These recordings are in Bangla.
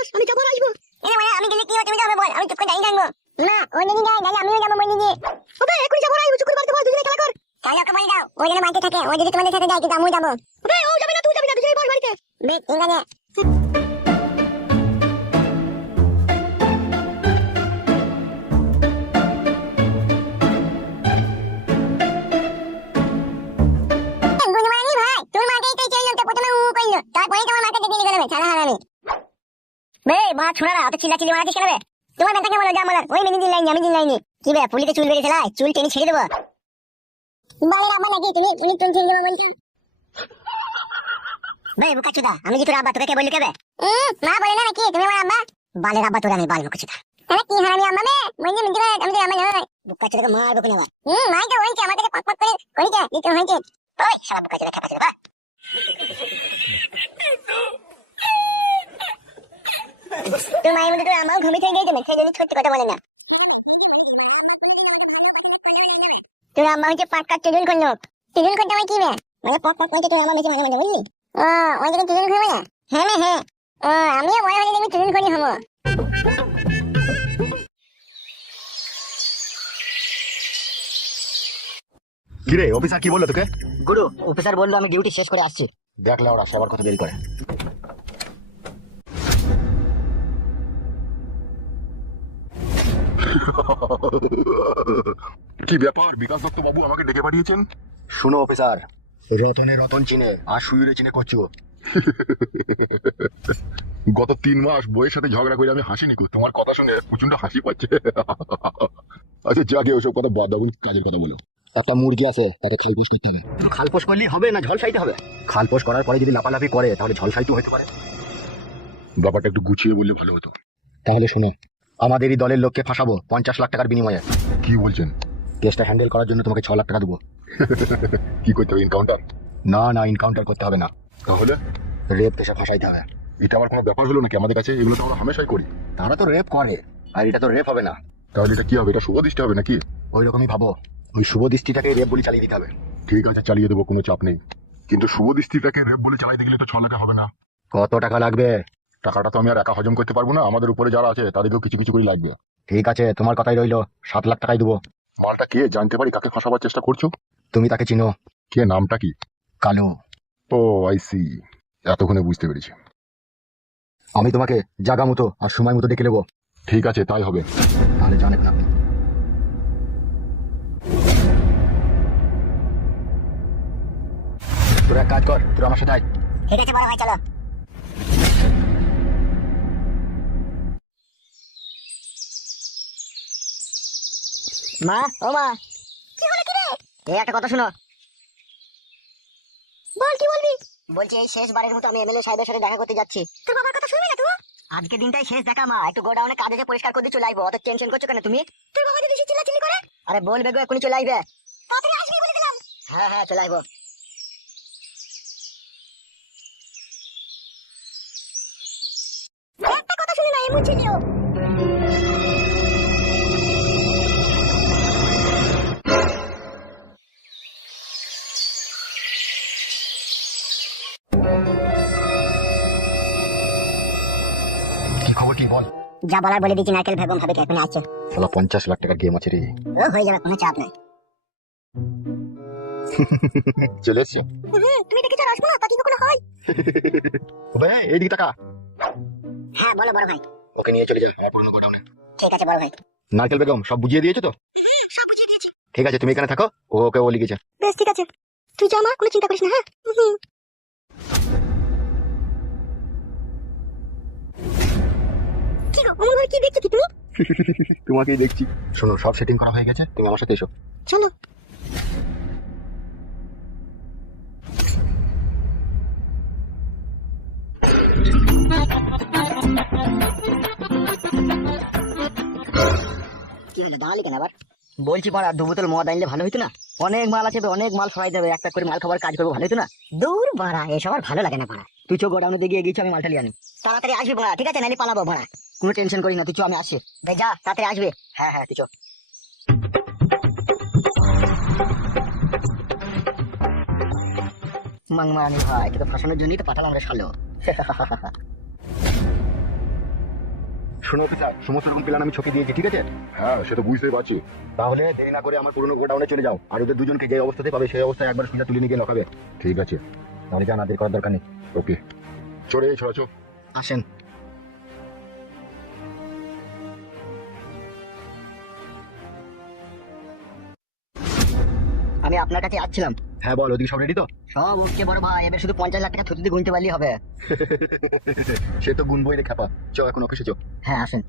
যাস, আমি যাবো আর আসবো। আমি গেলে কি হবে তুমি যাবে বল, আমি চুপ করে দাঁড়িয়ে থাকবো। না ওই দিন যাই গেলে আমিও যাবো বলে দিয়ে। ওবে এখনই যাবো আর আসবো, চুকুর বাড়িতে বল, দুজনে খেলা কর। তাহলে ওকে বলে দাও ওই যেন বাড়িতে থাকে, ওই যদি তোমাদের সাথে যায় কিন্তু আমিও যাবো। ওবে ও যাবে না, তুই যাবি না, দুজনেই বল বাড়িতে। বেশ ঠিক আছে। গুণমানি ভাই তোর মাকেই তো চাইলাম, তো প্রথমে উ কইলো তারপরে তোমার মাকে দেখে গেল ছাড়া হারামি। বে মা ছোড়া না অত চিল্লাচিল্লি মারাছিস কেন বে? তোমার বেটাকে বলো যা মারার, ওই মিনি দিন লাইনি আমি দিন লাইনি। কি বে পুলিতে চুল বেরিয়ে ফেলাই, চুল টেনে ছেড়ে দেবো। বালের আব্বা নাকি তুমি, তুমি চুল ছেড়ে দেবো বলছো? বে বুকাচুদা আমি কি তোর আব্বা, তোকে কে বললি কে বে? মা বলে না নাকি তুমি আমার আব্বা? বালের আব্বা তোর আমি বাল বুকাচুদা। তাহলে কি হারামি আম্মা বে? মইনি মিন্দি ভাই আমি তো আম্মা নয়। বুকাচুদাকে মা বকে না। মাই তো হইছে আমাকে পক পক করে কইছে দিতে হইছে। ওই শালা বুকাচুদা খেপা ছিল বা। তোর মায়ের মধ্যে তোর আমাও ঘুমিয়ে থেকে গেছে না, সেই জন্য সত্যি কথা বলে না। তোর আম্মা হচ্ছে পাক্কা টিজুন করলো। টিজুন করতে আমার কি বে? মানে পক পক করে তোর আম্মা মেসে মাঝে মাঝে বুঝলি? ওই জায়গায় টিজুন করবে না? হ্যাঁ না হ্যাঁ। আমিও বড় হয়ে দেখবি টিজুন করি হবো। কিরে অফিসার কি বললো তোকে? গুরু অফিসার বললো আমি ডিউটি শেষ করে আসছি। দেখলে ওরা সবার কথা দেরি করে। কি ব্যাপার বিকাশ দত্ত বাবু আমাকে ডেকে পাঠিয়েছেন? শুনো অফিসার, রতনে রতন চিনে আর সুইরে চিনে করছো। গত 3 মাস বইয়ের সাথে ঝগড়া করে আমি হাসিনি, তোমার কথা শুনে প্রচন্ড হাসি পাচ্ছে। আচ্ছা যাকে ওসব কথা বাদ দাও, কাজের কথা বলো। একটা মুরগি আছে, তাকে খালপোষ করতে হবে। শুধু খালপোষ করলেই হবে না ঝলসাইতে হবে? খালপোষ করার পরে যদি লাফালাফি করে তাহলে ঝলসাইতে হতে পারে। ব্যাপারটা একটু গুছিয়ে বললে ভালো হতো। তাহলে শোনো, আমাদেরই দলের লোককে ফাঁসাবো 50 লাখ টাকার বিনিময়ে। কি বলছেন? কেসটা হ্যান্ডেল করার জন্য তোমাকে 6 লাখ টাকা দেবো। কি করতে হবে, এনকাউন্টার? না না, এনকাউন্টার করতে হবে না। তাহলে রেপ কেসে ফাঁসাইতে হবে। এটা আমার কোনো ব্যাপার হলো নাকি? আমাদের কাছে এগুলো তো আমরা হামেশাই করি। তারা তো রেপ করে, আর এটা তো রেপ হবে না। তাহলে এটা কি হবে? এটা শুভ দৃষ্টি হবে নাকি? ওই রকমই ভাবো, ওই শুভ দৃষ্টিটাকে রেপ বলে চালিয়ে দিতে হবে। ঠিক আছে চালিয়ে দেবো, কোনো চাপ নেই। কিন্তু শুভ দৃষ্টিটাকে রেপ বলে চালাইতে গেলে তো 6 লাখ হবে না। কত টাকা লাগবে? টাকাটা তো আমি আর একা হজম করতে পারবো না, আমাদের উপরে যারা আছে তাদেরকেও কিছু কিছু করে লাগবে। ঠিক আছে তোমার কথাই রইলো, 7 লাখ টাকাই দেবো। মালটা কে জানতে পারি কাকে ফাঁসাবার চেষ্টা করছো? তুমি তাকে চিনো? কে, নামটা কি? কালো। ও আইসি, এতক্ষণে বুঝতে পেরেছি। আমি তোমাকে জায়গা মতো আর সময় মতো ডেকে নেবো। ঠিক আছে তাই হবে, তাহলে জানেন আপনি। তোরা এক কাজ কর, তোরা আমার সাথে আয়। ঠিক আছে বড় ভাই চলো। মা ও মা, কি হলো কি রে? এই একটা কথা শোনো। বল কি বলবি? বলছি এই শেষবারের মতো আমি এমএলএ সাহেবের সাথে দেখা করতে যাচ্ছি। তোর বাবার কথা শুনবি না তুই? আজকে দিনটাই শেষ দেখা মা, একটু গোডাউনে কাজে যে পরিষ্কার করে দিয়ে চলে আসবো, অত টেনশন করছো কেন তুমি? তোর বাবা যদি চিল্লাচিল্লি করে? আরে বলবে গো এখনই চলে আসবে। তাড়াতাড়ি আসবি বলে দিলাম। হ্যাঁ হ্যাঁ চলে আসবো। একটা কথা শুনে না এমন ছিল। কি খবর কি বল? যা বলার বলে দিচ্ছি, নারকেল বেগম ভাবে এখানে আসছে। শালা 50 লাখ টাকার গেম আছে রে। ও হয়ে যাবে, কোনো চাপ নাই। চলে এসছে। তুমি দেখে আসবো না, তা কি কখনো হয়? এইদিকে টাকা। হ্যাঁ বলো বড় ভাই। ওকে নিয়ে চলে যা আমার পুরনো গোডাউনে। ঠিক আছে বড় ভাই। নারকেল বেগম সব বুঝিয়ে দিয়েছো তো? সব বুঝিয়ে দিয়েছি। ঠিক আছে তুমি এখানে থাকো, ওকে ও লিখেছে। বেশ ঠিক আছে, তুই যা মা, কোনো চিন্তা করিস না। হ্যাঁ কি গো অমন ভাবে কি দেখছো কি তুমি? তোমাকেই দেখছি। শোনো সব সেটিং করা হয়ে গেছে, তুমি আমার সাথে এসো। চলো। কি হলো দাঁড়ালি কেন আবার? বলছি পাড়া 2 বোতল মদ আনলে ভালো হইতো না? অনেক মাল আছে, অনেক মাল সরাই দেবে, একটা করে মাল খাবার কাজ করবো, ভালো হইতো না? দূর বাড়া, এসব আর ভালো লাগে না বাড়া। তুই চো গোডাউনে দিয়ে গিয়েছি, আমি মালটা নিয়ে আনি। তাড়াতাড়ি আসবি ভাড়া, ঠিক আছে? নাইলে পালাবো ভাড়া। কোনো টেনশন করিস না, তুই চো আমি আসি। বে যা, তাড়াতাড়ি আসবে। হ্যাঁ হ্যাঁ তুই চো। মাংমারানি ভাই, তোকে ফাঁসানোর জন্যই তো পাঠালাম রে শালো। শোনো অফিসার, সমস্ত রকম প্ল্যান আমি ছকে দিয়েছি, ঠিক আছে? হ্যাঁ, সে তো বুঝতেই পারছি। তাহলে দেরি না করে আমার পুরনো গোডাউনে চলে যাও, আর ওদের দুজনকে যে অবস্থাতে পাবে সেই অবস্থায় একবার সোজা তুলে নিয়ে গিয়ে লকাবে। ঠিক আছে, তাহলে জানা দেরি করার দরকার নেই। ওকে, চলে ছড়াছো। আসেন। আমি আপনার কাছে আসছিলাম। হ্যাঁ বল, ওদিকে সব রেডি তো? সব ওকে বড় ভাই, এবার শুধু 50 লাখ টাকা থুতুতে গুনতে পারলেই হবে। সে তো গুনবই রে খ্যাপা। চ এখন অফিসে চ। হ্যাঁ আসেন।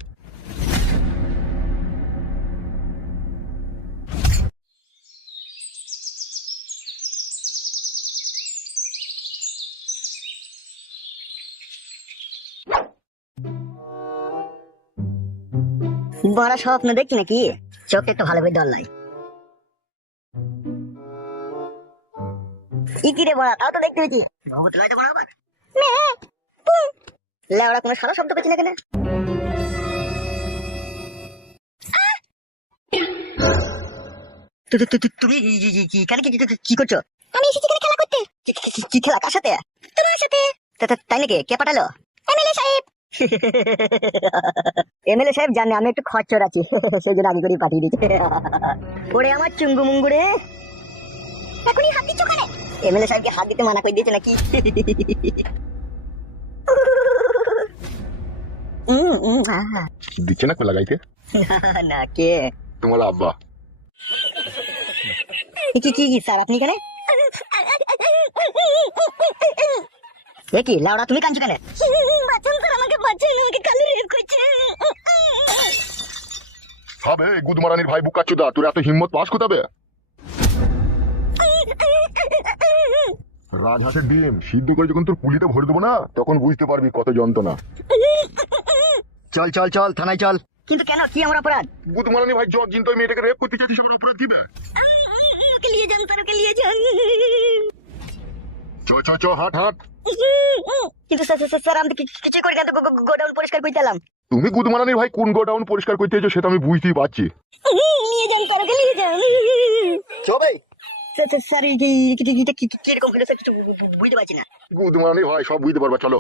বড় স্বপ্ন দেখছি নাকি? চোখটা একটু ভালো করে ডল লাই। কি রে বড়া, তাও তো দেখতে পেয়েছি। ভগত লাইটা বড় আবার লেওড়া কোনো সারা শব্দ পেয়েছি না কেন? তুমি এখানে কি করছো? আমি এসেছি এখানে খেলা করতে। কি খেলা, কার সাথে? তোমার সাথে। তাই নাকি? কে পাঠালো? এমএলএ সাহেব। এমএলএ সাহেব জানে আমি একটু খরচর আছি, সেই জন্য আগে করে পাঠিয়ে দিচ্ছে। ওরে আমার চুঙ্গু মুঙ্গুরে, এখনই হাত দিচ্ছ কেন? এমএলএ সাহেবকে হাত দিতে মানা করে দিয়েছে নাকি? দিচ্ছে না কো লাগাইতে? না, কে? তোমার আব্বা। কি স্যার, আপনি এখানে? কি লাউড়া, তুমি কাঁদছো কেন? বাঁচান স্যার, আমাকে বাঁচান, আমাকে কালো রেপ করছে। হবে গুদমারানির ভাই বুকাচ্চুদা, তোর এত হিম্মত পাস কোথাবে? রাজহাঁসের ডিম সিদ্ধ করে যখন তোর পুলিতে ভরে দেবো না, তখন বুঝতে পারবি কত যন্ত্রণা। চল চল চল, থানায় চল। কিন্তু কেন, কি আমার অপরাধ? গুদমারানি ভাই জগ জিন তো মেয়েটাকে রেপ করতে চাইছিস, আমার অপরাধ দিবে? ওকে নিয়ে যান স্যার, ওকে নিয়ে যান। চ চ চ, হাট হাট। কিন্তু স্যার আমি তো কিছু করি না, তো গোডাউন পরিষ্কার করতে এলাম। তুমি গুদমারানির ভাই কোন গোডাউন পরিষ্কার করতে এসেছো সেটা আমি বুঝতেই পারছি। নিয়ে যান স্যার, ওকে নিয়ে যান। চ ভাই। স্যার কিরকম হলো স্যার, কিছু বুঝতে পারছি না। গুদমারানির ভাই সব বুঝতে পারবা, চলো।